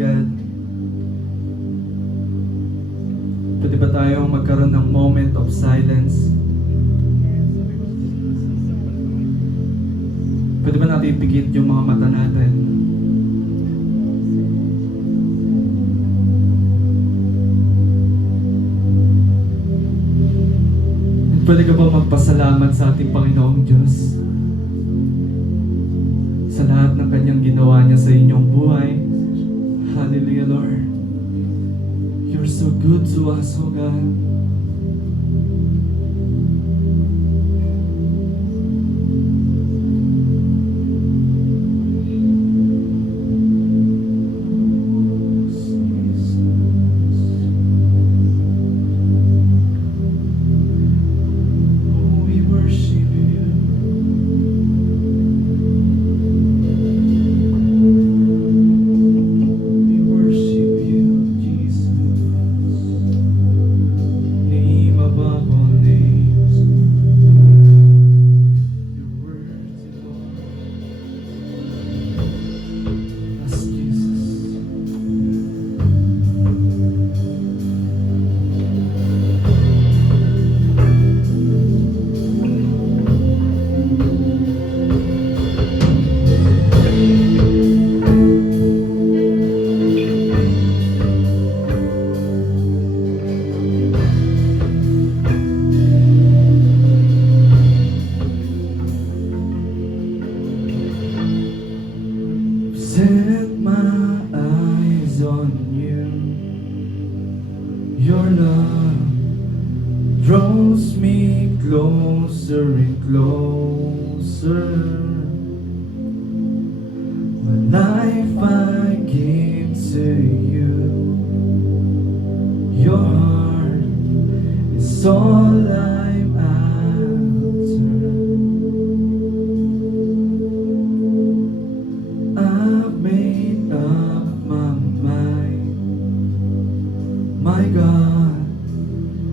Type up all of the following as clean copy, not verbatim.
God. Pwede ba tayong magkaroon ng moment of silence? Pwede ba natin ipikit yung mga mata natin? Pwede ka ba magpasalamat sa ating Panginoong Diyos sa lahat ng kanyang ginawa niya sa inyong buhay? Hallelujah, Lord. You're so good to us, oh God. Set my eyes on you. Your love draws me closer and closer. My life I give to you. Your heart is all I'm after. I've made up my mind, my God,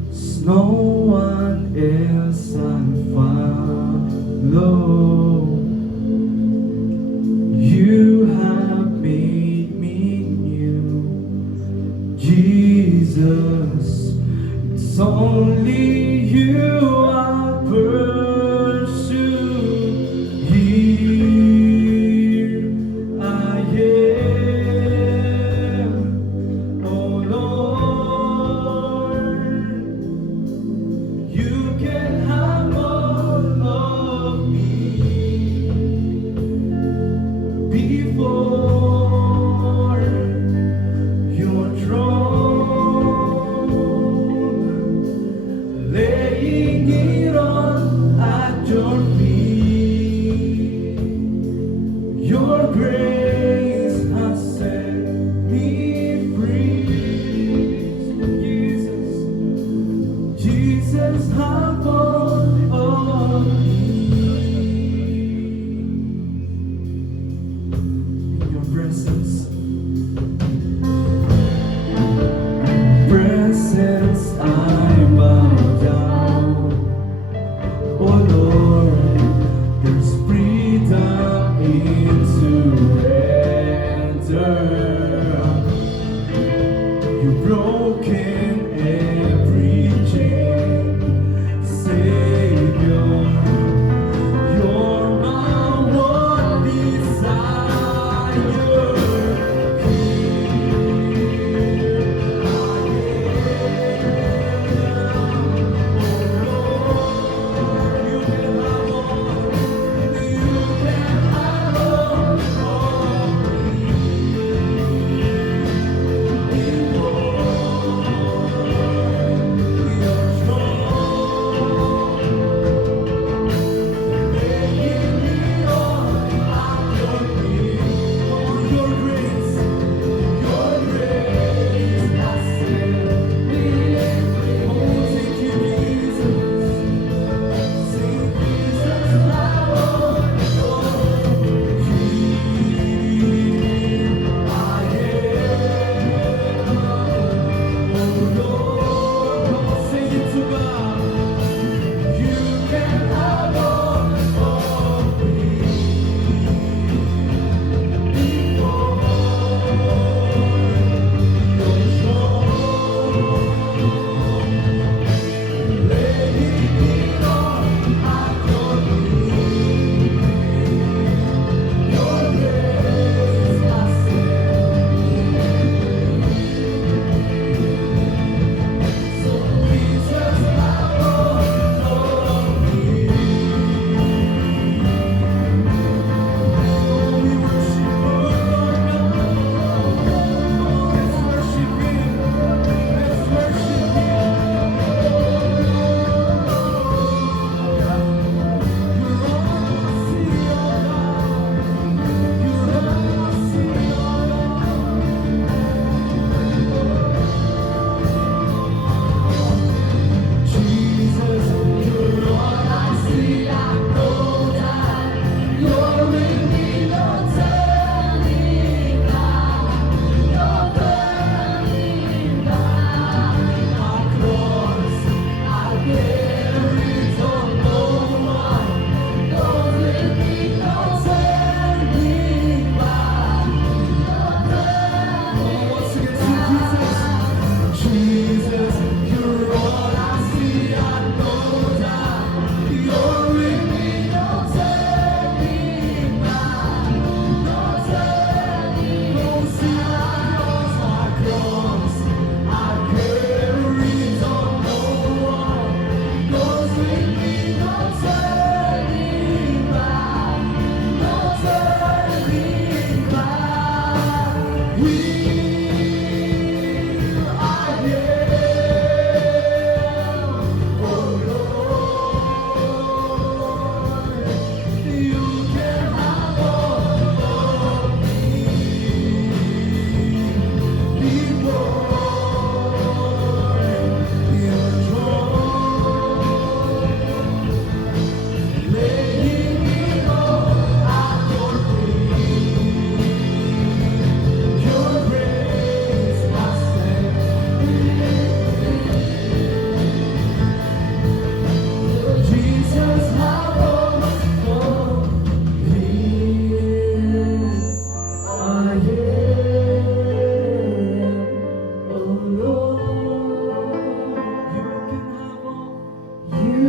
there's no one else I'll follow. You have made me new, Jesus, it's only you.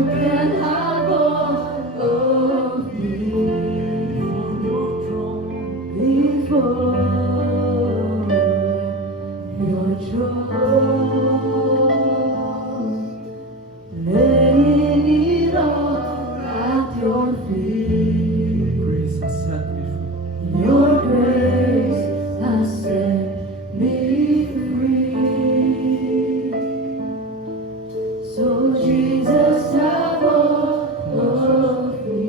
can have all of me before your throne, laying it all at your feet. Grace has set me free. Your grace has set me free. So Jesus, have all of me.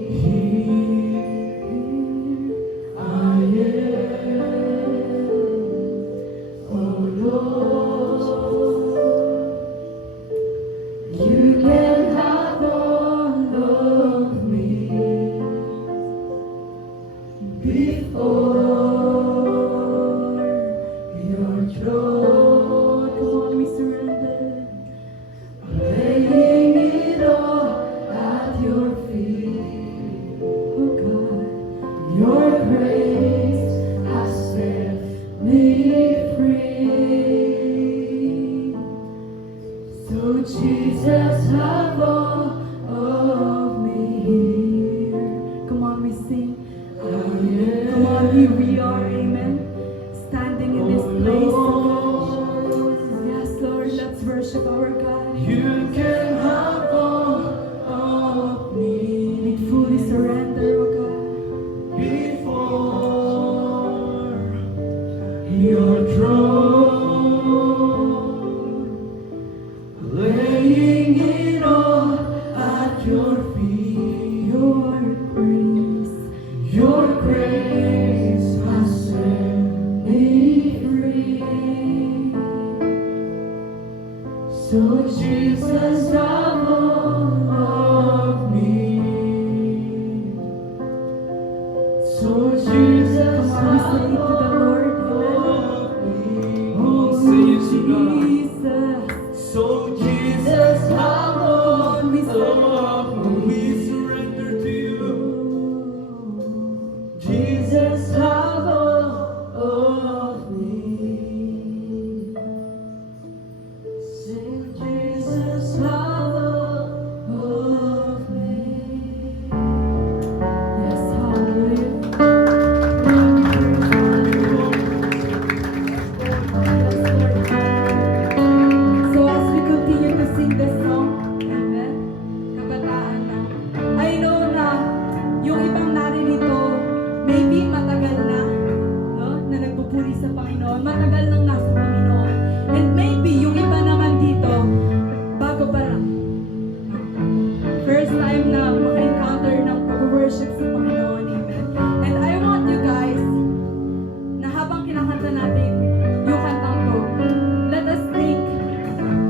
I am, oh Lord. You can have all of me before your throne. Come on, we surrender. Laying it all at your feet. Oh God, your grace has set me free. So Jesus, have all of me here. Come on, we sing. Come on, here we are, amen. Standing in this place. Yes, Lord, let's worship our God. You can have all of We me fully surrender, oh God. before your throne, laying it all at your feet. Your grace has set me free. So Jesus, have all of me. So Jesus, Come on, we say have it to the Lord, all amen. of me. Oh, say it to God. Jesus. So Jesus, have all Come on, we of me. We surrender to you. Jesus, have all of me. Sing Jesus, have all of me. Yes, hallelujah. So as we continue to sing this song, amen, kabataan na, I know na yung ibang naririto, maybe matagal na, no, na nagpupuri sa Panginoon, matagal nang nasa Panginoon. And maybe yung iba naman dito, bago pa lang. First time na maka-encounter ng pag-worship sa Panginoon, amen. And I want you guys, na habang kinakanta natin yung kantang to, let us think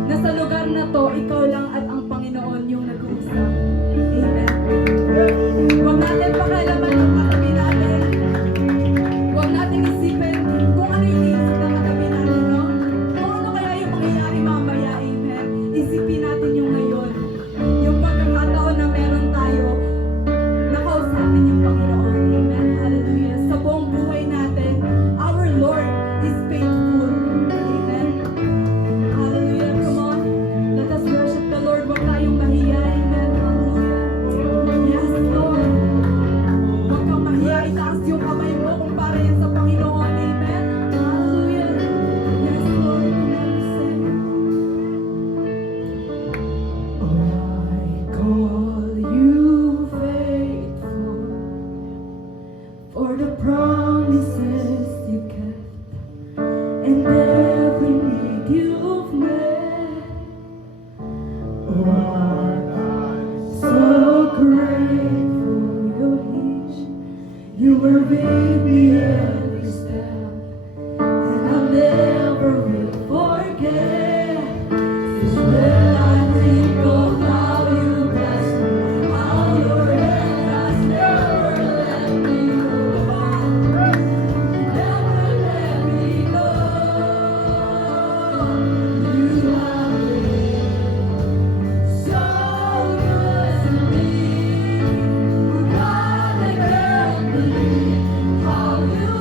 na sa lugar na to, ikaw lang at ang Panginoon yung nag-uusap. Amen. Huwag natin pakialaman ang katabi natin. Huwag natin isipin kung ano yung iisip ng katabi natin, no? Kung ano kaya yung mangyayari mamaya, amen. Isipin natin yung ngayon. Yung pagkakataon na meron tayo, nakausapin yung Panginoon. Amen. Hallelujah. Sa buong buhay natin, our Lord is faithful. Amen. Hallelujah. Come on. Let us worship the Lord. Huwag tayong mahiya. Amen. Hallelujah. Yes, Lord. Huwag kang mahiya. Itaas yung kamay mo kung para yan sa Panginoon. Amen. Hallelujah. Yes, Lord. Come on, we sing. I call you Faithful for the promises you kept and every need you've met. So grateful you're here. You were with me every step, and I never will forget. 'Cause when I think of how you blessed me, how your hand has never let me go, never let me go. You have been so good to me. God, I can't believe how you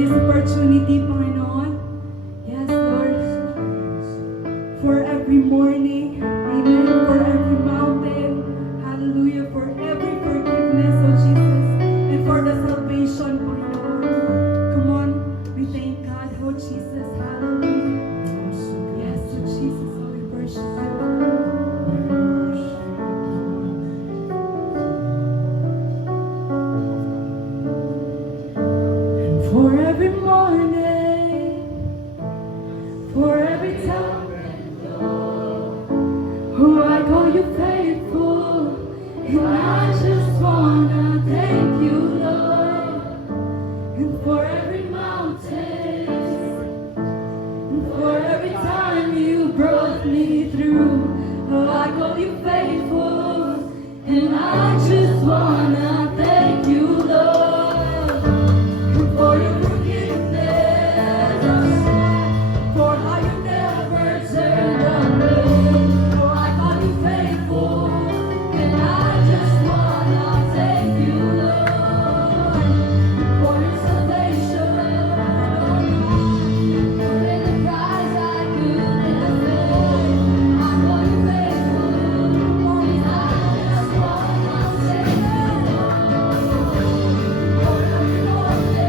this opportunity, Panginoon. Yes, Lord. For every morning, amen. For every mountain, hallelujah. For every forgiveness, oh Jesus. And for the salvation, Panginoon. Come on, we thank God, oh Jesus. Hallelujah. Yes, oh Jesus, oh, we worship you. For every morning, for every time, oh, I call you faithful, and I just wanna thank you, Lord. And for every mountain, and for every time you brought me through, oh, I call you faithful, and I just wanna thank you, Lord. For your forgiveness, for how you never turned away. Oh, I call you faithful, and I just wanna thank you, Lord, for your salvation. For the price I couldn't pay. I call you faithful, and I just wanna thank you, Lord, for every morning.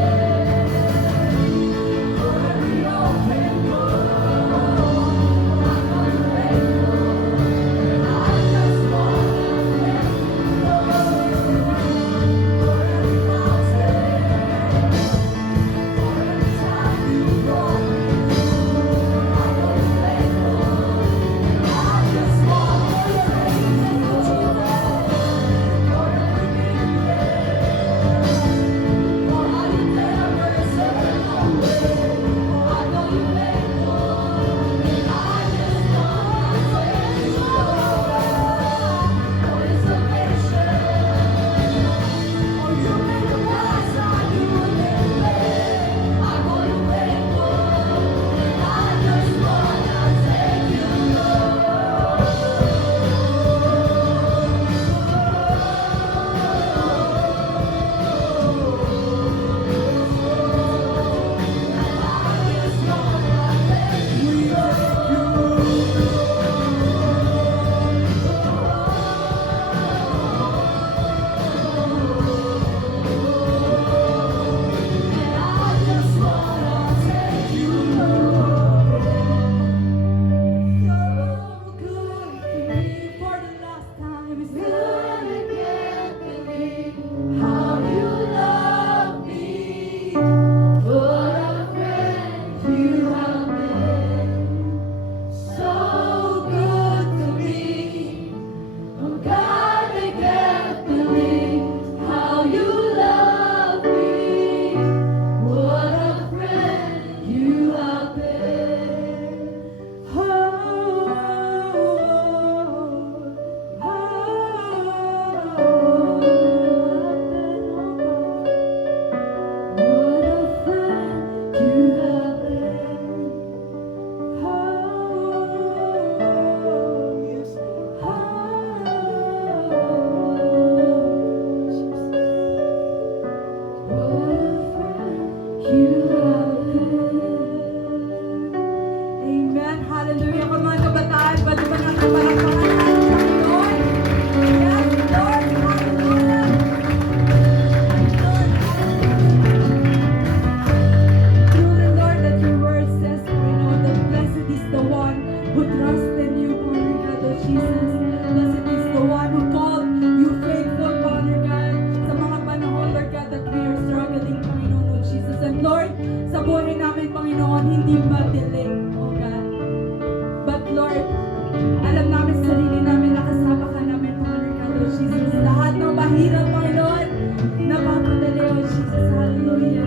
Amen. Hallelujah. Come on, kabataan. Pwede ba natin palakpakan ang Panginoon? Yes, Lord. Hallelujah. Truly, Lord, that your word says, Panginoon, that blessed is the one who trusts in you, Father God, oh Jesus. Blessed is the one who called you faithful, Father God, sa mga panahon, Lord God, that we are struggling, Panginoon, oh Jesus. And Lord, sa buhay namin, Panginoon, hindi madilim, oh God. But Lord, alam namin sa sarili namin, nakasama ka namin, Father God, oh Jesus. Lahat ng mahirap, Panginoon, napapadali, oh Jesus. Hallelujah.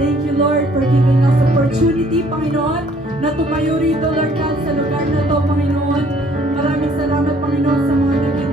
Thank you, Lord, for giving us opportunity, Panginoon, na tumayo rito, Lord God, sa lugar na to, Panginoon. Maraming salamat, Panginoon, sa mga naging